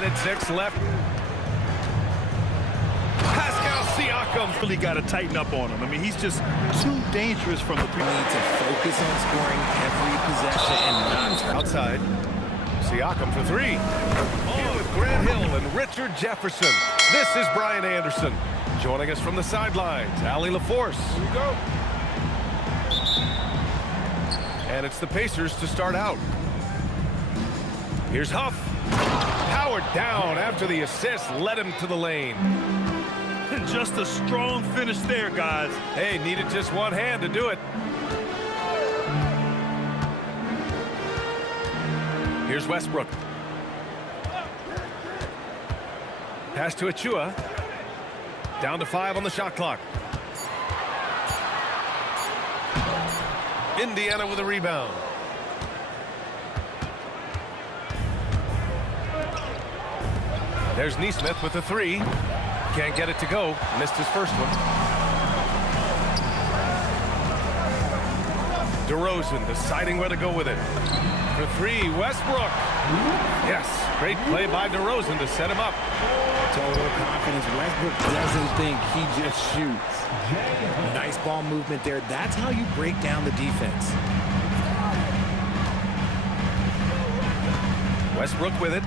Minute 6 left. Pascal Siakam Really got to tighten up on him. I mean, he's just too dangerous from the We need to focus on scoring every possession and not outside. Siakam for three. Oh, with Grant Hill and Richard Jefferson. This is Brian Anderson. Joining us from the sidelines, Allie LaForce. Here we go. And it's the Pacers to start out. Here's Huff. Powered down after the assist led him to the lane. Just a strong finish there, guys. Hey, needed just one hand to do it. Here's Westbrook. Pass to Achua. Down to 5 on the shot clock. Indiana with a rebound. There's Nesmith with a three. Can't get it to go. Missed his first one. DeRozan deciding where to go with it. For three, Westbrook. Yes, great play by DeRozan to set him up. total confidence. Westbrook doesn't think, he just shoots. Nice ball movement there. That's how you break down the defense. Westbrook with it.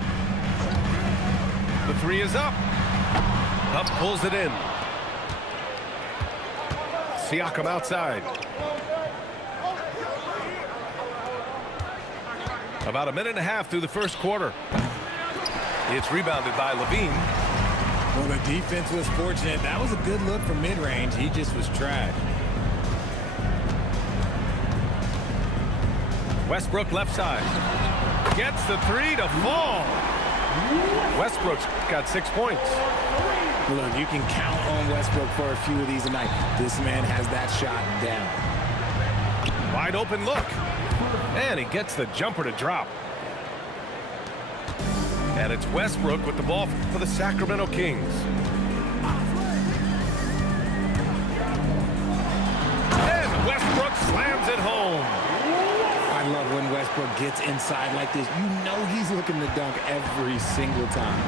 The three is up. Huff pulls it in. Siakam outside. About a minute and a half through the first quarter. It's rebounded by Levine. Well, the defense was fortunate. That was a good look from mid-range. He just was trash. Westbrook left side. Gets the three to fall. Westbrook's got 6 points. Look, you can count on Westbrook for a few of these tonight. This man has that shot down. Wide open look. And he gets the jumper to drop. And it's Westbrook with the ball for the Sacramento Kings. And Westbrook slams it home. I love when Westbrook gets inside like this. You know he's looking to dunk every single time.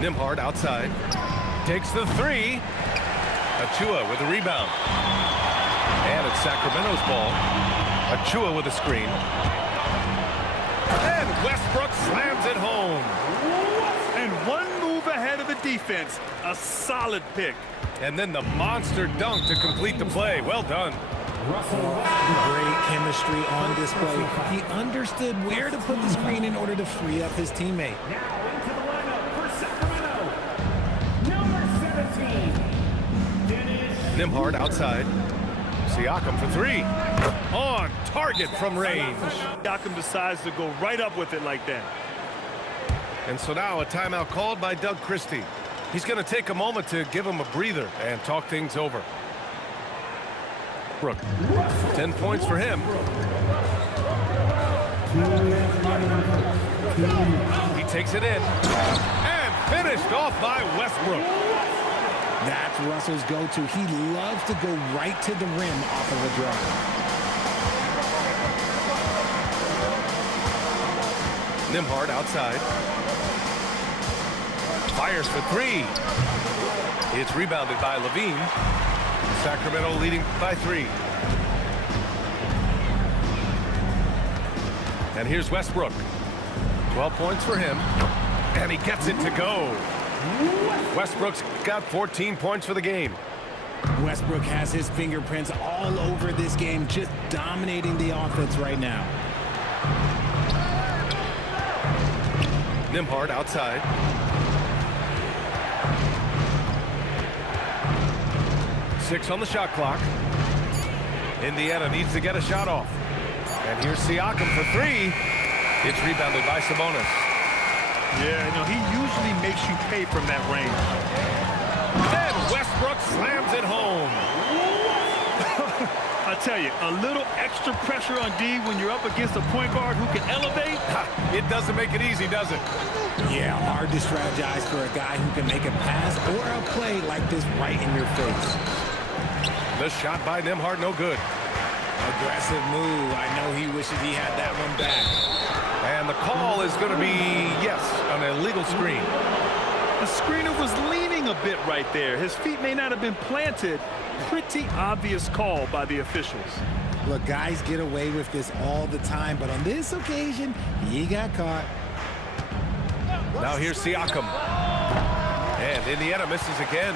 Nembhard outside. Takes the three. Achua with a rebound. And it's Sacramento's ball. Achua with a screen. And Westbrook slams it home. And one move ahead of the defense. A solid pick. And then the monster dunk to complete the play. Well done. Great chemistry on display. He understood where to put the screen in order to free up his teammate. Now into the lineup for Sacramento, number 17. Nembhard outside. Siakam for three. On target from range. Siakam decides to go right up with it like that. And so now a timeout called by Doug Christie. He's going to take a moment to give him a breather and talk things over. Brook, 10 points for him. He takes it in. And finished off by Westbrook. That's Russell's go-to. He loves to go right to the rim off of a drive. Nembhard outside. Fires for three. It's rebounded by Levine. Sacramento leading by 3. And here's Westbrook. 12 points for him. And he gets it to go. Westbrook's got 14 points for the game. Westbrook has his fingerprints all over this game, just dominating the offense right now. Nembhard outside. Six on the shot clock. Indiana needs to get a shot off. And here's Siakam for three. It's rebounded by Sabonis. Yeah, you know, he usually makes you pay from that range. And Westbrook slams it home. I tell you, a little extra pressure on D when you're up against a point guard who can elevate. It doesn't make it easy, does it? Yeah, hard to strategize for a guy who can make a pass or a play like this right in your face. The shot by Nembhard, no good. Aggressive move. I know he wishes he had that one back. And the call is going to be, yes, an illegal screen. The screener was leaning a bit right there. His feet may not have been planted. Pretty obvious call by the officials. Look, guys get away with this all the time, but on this occasion, he got caught. Now here's Siakam. And Indiana misses again.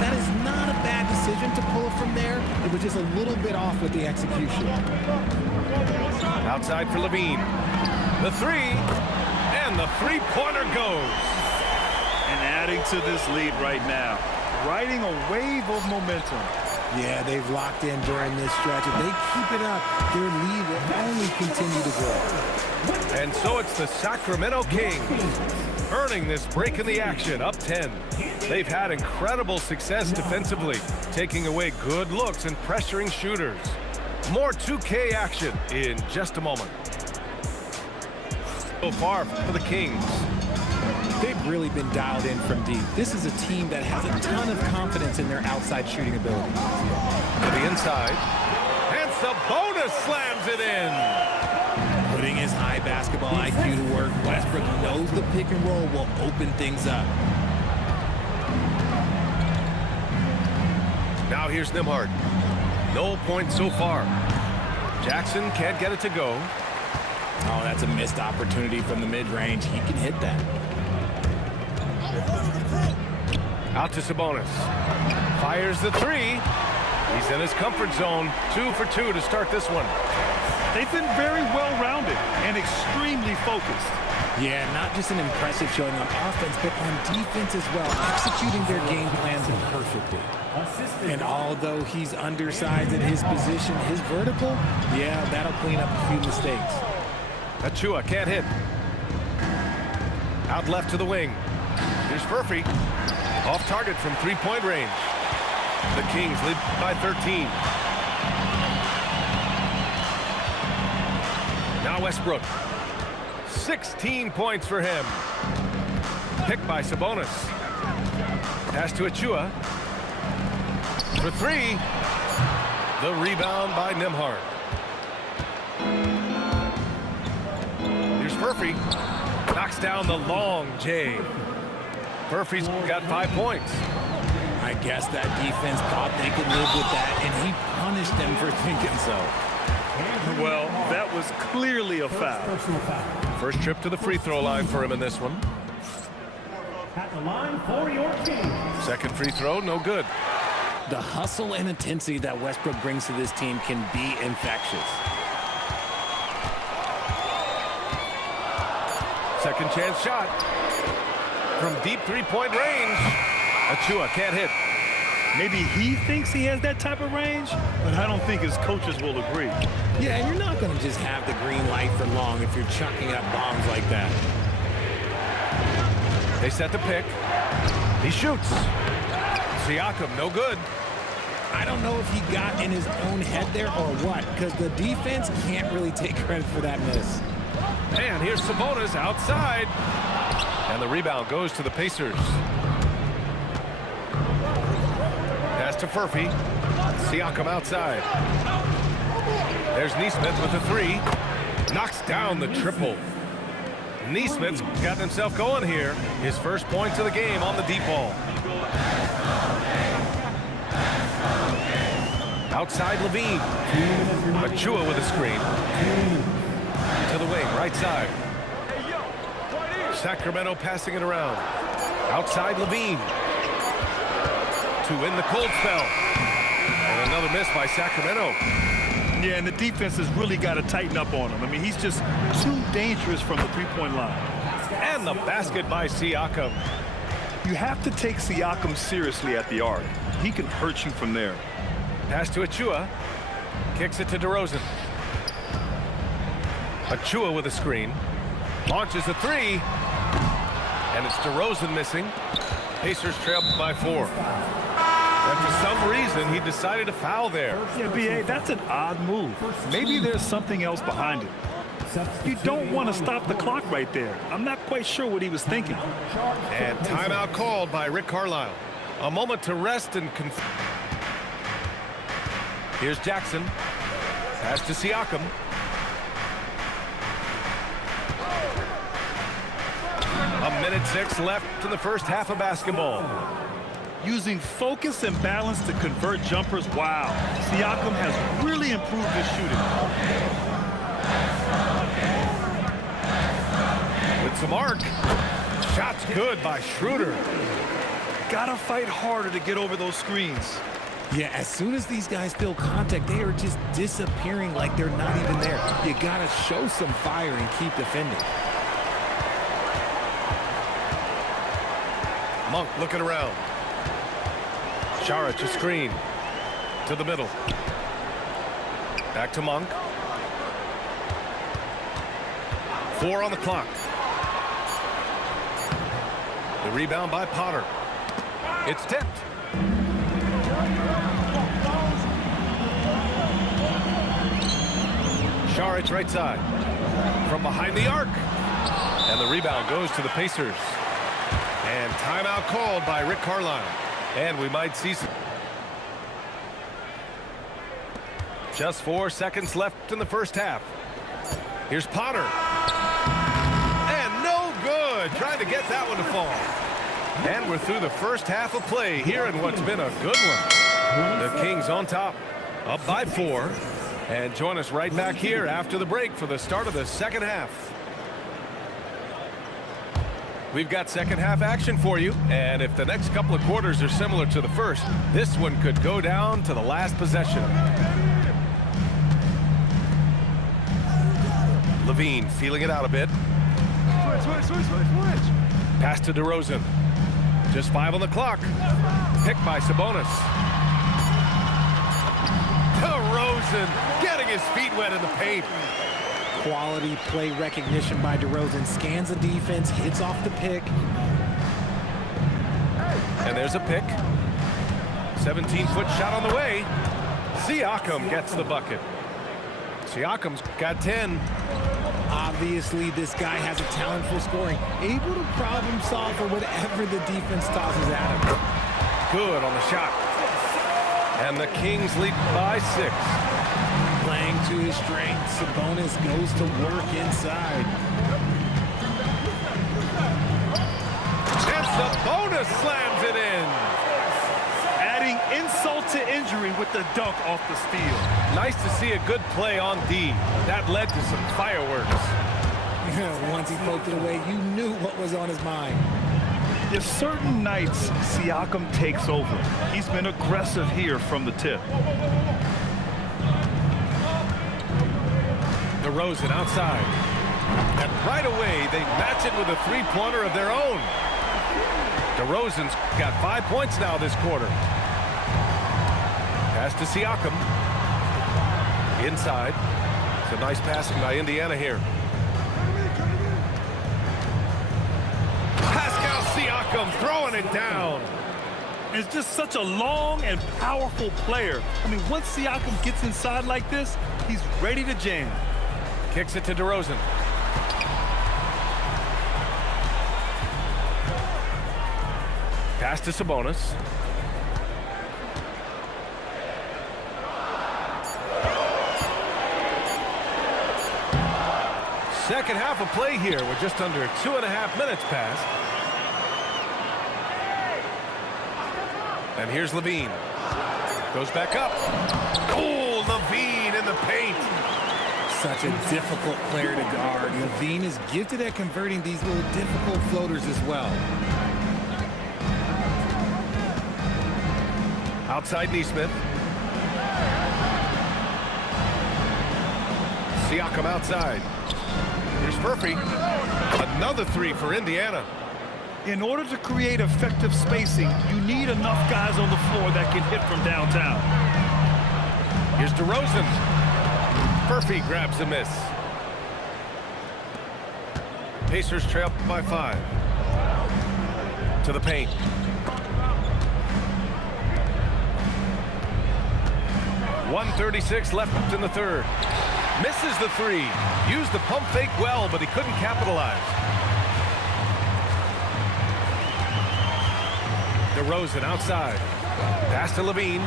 That is not a bad decision to pull from there. It was just a little bit off with the execution. Outside for Levine. The three. And the three-pointer goes. And adding to this lead right now. Riding a wave of momentum. Yeah, they've locked in during this stretch. If they keep it up, their lead will only continue to grow. And so it's the Sacramento Kings earning this break in the action, up 10. They've had incredible success defensively, taking away good looks and pressuring shooters. More 2K action in just a moment. So far for the Kings. They've really been dialed in from deep. This is a team that has a ton of confidence in their outside shooting ability. To the inside. And Sabonis slams it in. Putting his high basketball IQ to work, Westbrook knows the pick and roll will open things up. Now here's Nembhard. No points so far. Jackson can't get it to go. Oh, that's a missed opportunity from the mid-range. He can hit that. Out to Sabonis. Fires the three. He's in his comfort zone. 2 for 2 to start this one. They've been very well-rounded and extremely focused. Yeah, not just an impressive showing on offense, but on defense as well, executing their game plans perfectly. And although he's undersized at his position, his vertical, yeah, that'll clean up a few mistakes. Achua can't hit. Out left to the wing. Here's Furphy. Off target from three-point range. The Kings lead by 13. Now Westbrook. 16 points for him. Picked by Sabonis. Pass to Achua. For three. The rebound by Nembhard. Here's Furphy. Knocks down the long J. Furphy's got 5 points. I guess that defense thought they could live with that, and he punished them for thinking so. Well, that was clearly a foul. First trip to the free throw line for him in this one. At the line for your team. Second free throw, no good. The hustle and intensity that Westbrook brings to this team can be infectious. Second chance shot. From deep three-point range. Achua can't hit. Maybe he thinks he has that type of range, but I don't think his coaches will agree. Yeah, and you're not going to just have the green light for long if you're chucking up bombs like that. They set the pick. He shoots. Siakam, no good. I don't know if he got in his own head there or what, because the defense can't really take credit for that miss. And here's Sabonis outside. And the rebound goes to the Pacers. Pass to Furphy. Siakam outside. There's Nesmith with the three. Knocks down the triple. Nesmith's got himself going here. His first points of the game on the deep ball. Outside Levine. Achua with a screen. To the wing, right side. Sacramento passing it around. Outside Levine. To win the cold spell. And another miss by Sacramento. Yeah, and the defense has really got to tighten up on him. I mean, he's just too dangerous from the three-point line. And the basket by Siakam. You have to take Siakam seriously at the arc. He can hurt you from there. Pass to Achua. Kicks it to DeRozan. Achua with a screen. Launches a three. And it's DeRozan missing. Pacers trail by 4. And for some reason, he decided to foul there. Yeah, B.A., that's an odd move. Maybe there's something else behind it. You don't want to stop the clock right there. I'm not quite sure what he was thinking. And timeout called by Rick Carlisle. A moment to rest and Here's Jackson. Pass to Siakam. A minute 6 left in the first half of basketball. Using focus and balance to convert jumpers. Wow. Siakam has really improved his shooting. With some arc. Shot's good by Schroeder. Gotta fight harder to get over those screens. Yeah, as soon as these guys feel contact, they are just disappearing like they're not even there. You gotta show some fire and keep defending. Monk looking around. Saric a screen to the middle. Back to Monk. 4 on the clock. The rebound by Potter. It's tipped. Saric right side. From behind the arc. And the rebound goes to the Pacers. And timeout called by Rick Carlisle. And we might see some. Just 4 seconds left in the first half. Here's Potter. And no good. Trying to get that one to fall. And we're through the first half of play here in what's been a good one. The Kings on top, up by 4. And join us right back here after the break for the start of the second half. We've got second half action for you, and if the next couple of quarters are similar to the first, this one could go down to the last possession. Levine feeling it out a bit. Switch. Pass to DeRozan. Just 5 on the clock. Picked by Sabonis. DeRozan getting his feet wet in the paint. Quality play recognition by DeRozan. Scans the defense, hits off the pick. And there's a pick. 17-foot shot on the way. Siakam gets the bucket. Siakam's got 10. Obviously, this guy has a talent for scoring. Able to problem solve for whatever the defense tosses at him. Good on the shot. And the Kings lead by 6. Playing to his strength, Sabonis goes to work inside. And Sabonis slams it in. Adding insult to injury with the dunk off the steal. Nice to see a good play on D. That led to some fireworks. Once he poked it away, you knew what was on his mind. There's certain nights Siakam takes over. He's been aggressive here from the tip. DeRozan outside. And right away, they match it with a three-pointer of their own. DeRozan's got 5 points now this quarter. Pass to Siakam. Inside. It's a nice passing by Indiana here. Pascal Siakam throwing it down. It's just such a long and powerful player. I mean, once Siakam gets inside like this, he's ready to jam. Kicks it to DeRozan. Pass to Sabonis. Second half of play here with just under 2.5 minutes passed. And here's Levine. Goes back up. Cool, Levine in the paint. Such a difficult player to guard. Levine is gifted at converting these little difficult floaters as well. Outside Neesmith. Siakam outside. Here's Murphy. Another 3 for Indiana. In order to create effective spacing, you need enough guys on the floor that can hit from downtown. Here's DeRozan. Murphy grabs the miss. Pacers trail by 5. To the paint. .136 left in the third. Misses the 3. Used the pump fake well, but he couldn't capitalize. DeRozan outside. Pass to Levine.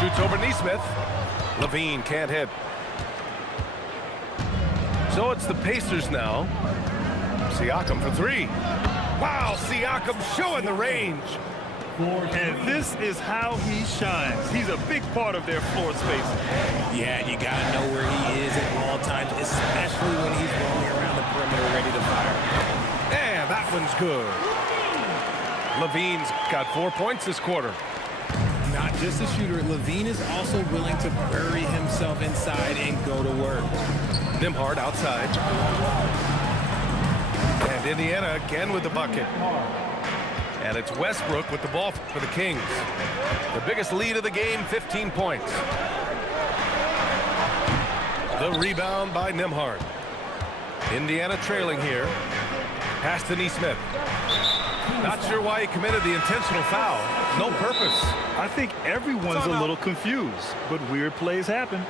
Shoots over Neesmith. Levine can't hit. So it's the Pacers now. Siakam for three. Wow, Siakam showing the range. And this is how he shines. He's a big part of their floor space. Yeah, and you got to know where he is at all times, especially when he's rolling around the perimeter ready to fire. And that one's good. Levine's got 4 points this quarter. Not just a shooter, Levine is also willing to bury himself inside and go to work. Nembhard outside. And Indiana again with the bucket. And it's Westbrook with the ball for the Kings. The biggest lead of the game, 15 points. The rebound by Nembhard. Indiana trailing here. Pass to Neesmith. Not sure why he committed the intentional foul. No purpose. I think everyone's a little confused, but weird plays happen.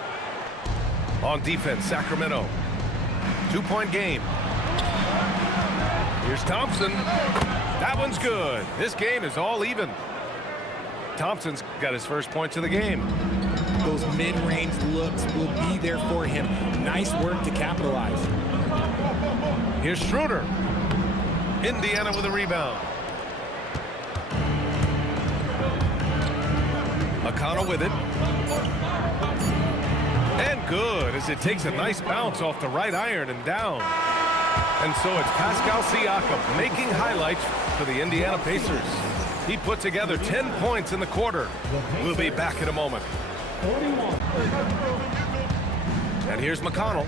On defense, Sacramento. 2-point game. Here's Thompson. That one's good. This game is all even. Thompson's got his first points of the game. Those mid-range looks will be there for him. Nice work to capitalize. Here's Schroeder. Indiana with a rebound. McConnell with it. And good as it takes a nice bounce off the right iron and down. And so it's Pascal Siakam making highlights for the Indiana Pacers. He put together 10 points in the quarter. We'll be back in a moment. And here's McConnell.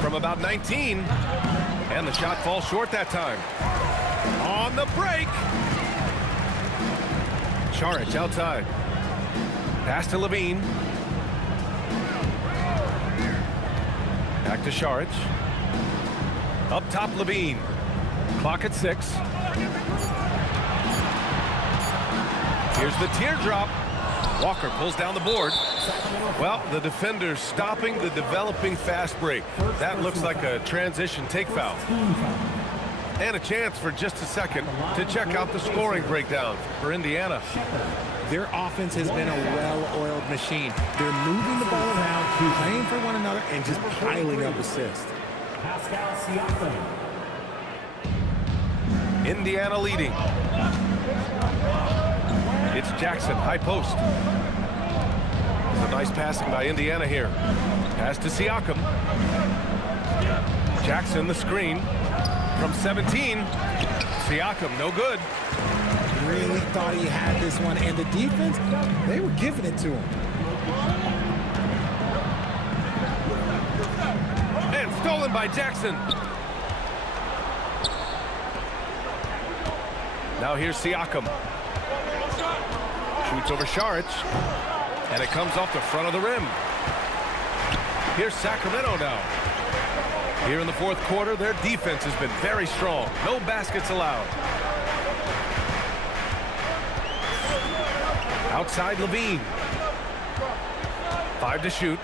From about 19. And the shot falls short that time. On the break. Saric outside. Pass to Levine. Back to Saric. Up top, Levine. Clock at 6. Here's the teardrop. Walker pulls down the board. Well, the defender's stopping the developing fast break. That looks like a transition take foul. And a chance for just a second to check out the scoring breakdown for Indiana. Their offense has been a well-oiled machine. They're moving the ball around, playing for one another, and just piling up assists. Pascal Siakam. Indiana leading. It's Jackson, high post. It's a nice passing by Indiana here. Pass to Siakam. Jackson, the screen. From 17. Siakam, no good. Really thought he had this one, and the defense, they were giving it to him. And stolen by Jackson. Now here's Siakam. Shoots over Saric. And it comes off the front of the rim. Here's Sacramento now. Here in the fourth quarter, their defense has been very strong. No baskets allowed. Outside Levine. 5 to shoot.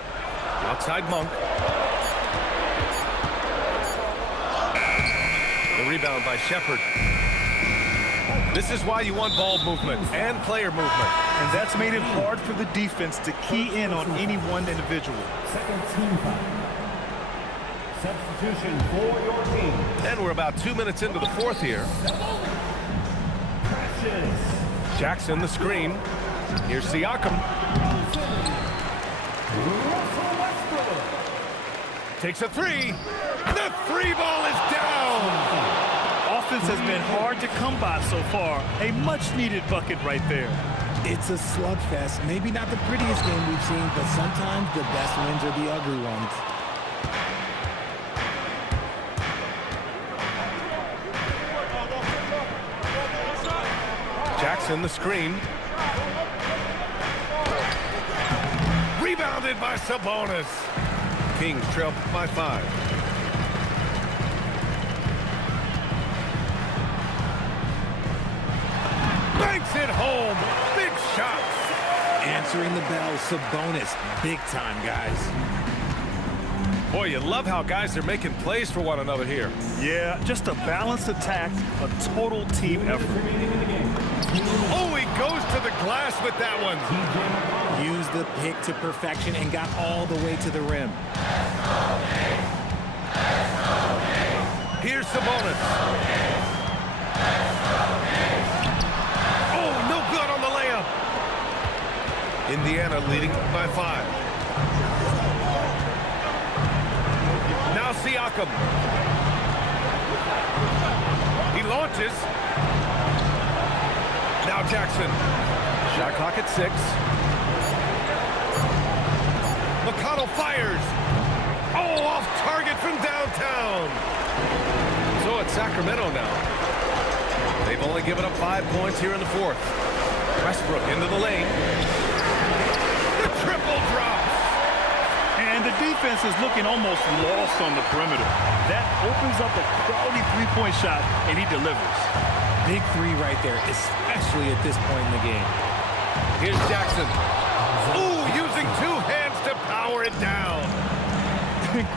Outside Monk. The rebound by Shepherd. This is why you want ball movement and player movement. And that's made it hard for the defense to key in on any one individual. Second team foul. Substitution for your team. And we're about 2 minutes into the fourth here. Precious. Jackson, the screen. Here's Siakam. Russell Westbrook. Takes a three. The three ball is down. Offense has been hard to come by so far. A much-needed bucket right there. It's a slugfest. Maybe not the prettiest game we've seen, but sometimes the best wins are the ugly ones. Jackson, the screen. Rebounded by Sabonis. Kings trail by 5. Banks it home. Big shots. Answering the bell, Sabonis. Big time, guys. Boy, you love how guys are making plays for one another here. Yeah, just a balanced attack, a total team effort. Oh, he goes to the glass with that one. Used the pick to perfection and got all the way to the rim. Here's Sabonis. Oh, no good on the layup. Indiana leading by 5. Now Siakam. He launches. Now Jackson. Shot clock at 6. McConnell fires. Oh, off target from downtown. So it's Sacramento now. They've only given up 5 points here in the 4th. Westbrook into the lane. The triple drops. And the defense is looking almost lost on the perimeter. That opens up a quality three-point shot, and he delivers. Big 3 right there, especially at this point in the game. Here's Jackson. Ooh, using 2 hands to power it down.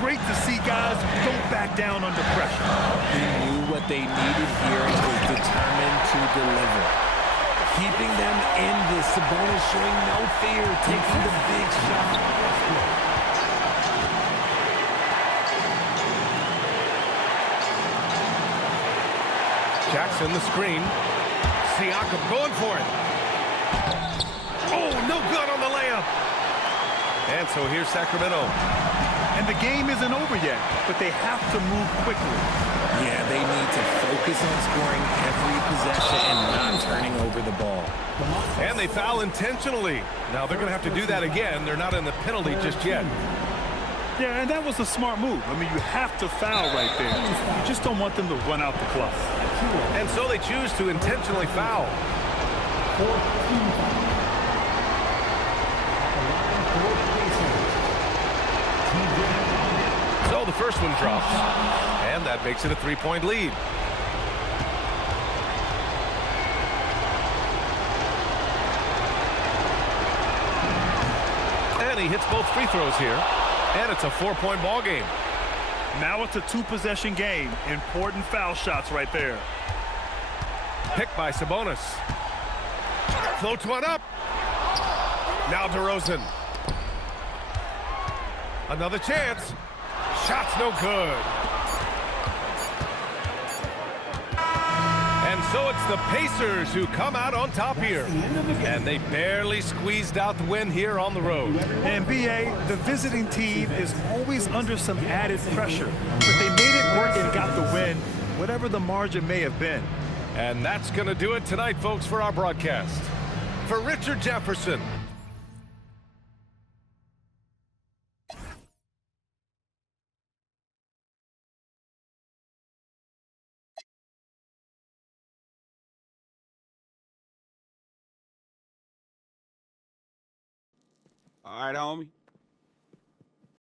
Great to see guys who don't back down under pressure. He knew what they needed here and was determined to deliver. Keeping them in this, Sabonis showing no fear, taking the big shot. Jackson the screen. Siakam going for it. Oh, no good on the layup. And so here's Sacramento. And the game isn't over yet, but they have to move quickly. Yeah, they need to focus on scoring every possession and not turning over the ball. And they foul intentionally. Now they're going to have to do that again. They're not in the penalty just yet. Yeah, and that was a smart move. I mean, you have to foul right there. You just don't want them to run out the clock. And so they choose to intentionally foul. So the first one drops, and that makes it a 3-point lead. And he hits both free throws here, and it's a 4-point ball game. Now it's a 2-possession game. Important foul shots right there. Picked by Sabonis. Floats one up. Now DeRozan. Another chance. Shot's no good. And so it's the Pacers who come out on top here. And they barely squeezed out the win here on the road. And BA, the visiting team is always under some added pressure. But they made it work and got the win, whatever the margin may have been. And that's going to do it tonight, folks, for our broadcast. For Richard Jefferson. All right, homie.